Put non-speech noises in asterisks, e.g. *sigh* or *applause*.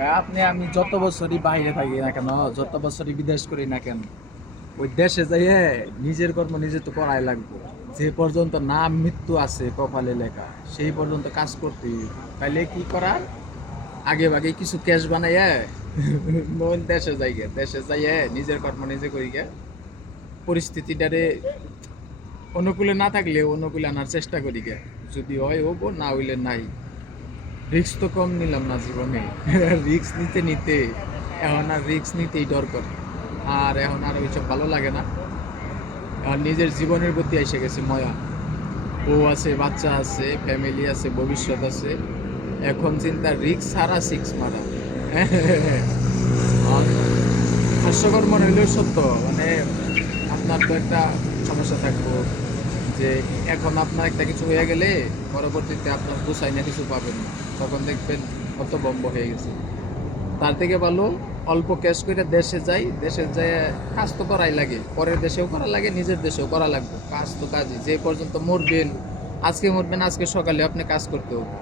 আপনি, আমি যত বছরই বাইরে থাকি না কেন, যত বছরই বিদেশ করি না কেন, ওই দেশে যাইয়ে নিজের কর্ম নিজে তো করাই লাগবে। যে পর্যন্ত নাম মৃত্যু আছে কপালে লেখা, সেই পর্যন্ত কাজ করতে। তাইলে কি করার? আগে ভাগে কিছু ক্যাশ বানাইয়া মন দেশে যাই গে দেশে যাইয়ে নিজের কর্ম নিজে করি গে পরিস্থিতিটারে অনুকূলে না থাকলে অনুকূলে আনার চেষ্টা করি গে যদি হয় হব, না হইলে নাই। রিক্স তো কম নিলাম না জীবনে। *laughs* রিক্স নিতে নিতে, এখন আর রিক্স নিতেই ডর করে আর এখন আর ওইসব ভালো লাগে না। আর নিজের জীবনের প্রতি এসে গেছে ময়া। বউ আছে, বাচ্চা আছে ফ্যামিলি আছে, ভবিষ্যৎ আছে। এখন চিন্তা রিক্স সারা সিক্স মারা। *laughs* হাস্যকর মনে হইলেও সত্য। মানে আপনার তো একটা সমস্যা থাকব। যে এখন আপনার একটা কিছু হয়ে গেলে পরবর্তীতে আপনার গুছাই না কিছু পাবেন না। তখন দেখবেন অত বম্ব হয়ে গেছে। তার থেকে ভালো অল্প ক্যাশ করে দেশে যাই দেশে যাই কাজ তো করাই লাগে। পরের দেশেও করা লাগে, নিজের দেশেও করা লাগবে। কাজ তো কাজই। যে পর্যন্ত মরবেন, আজকে মরবেন, আজকে সকালে আপনি কাজ করতে হবে।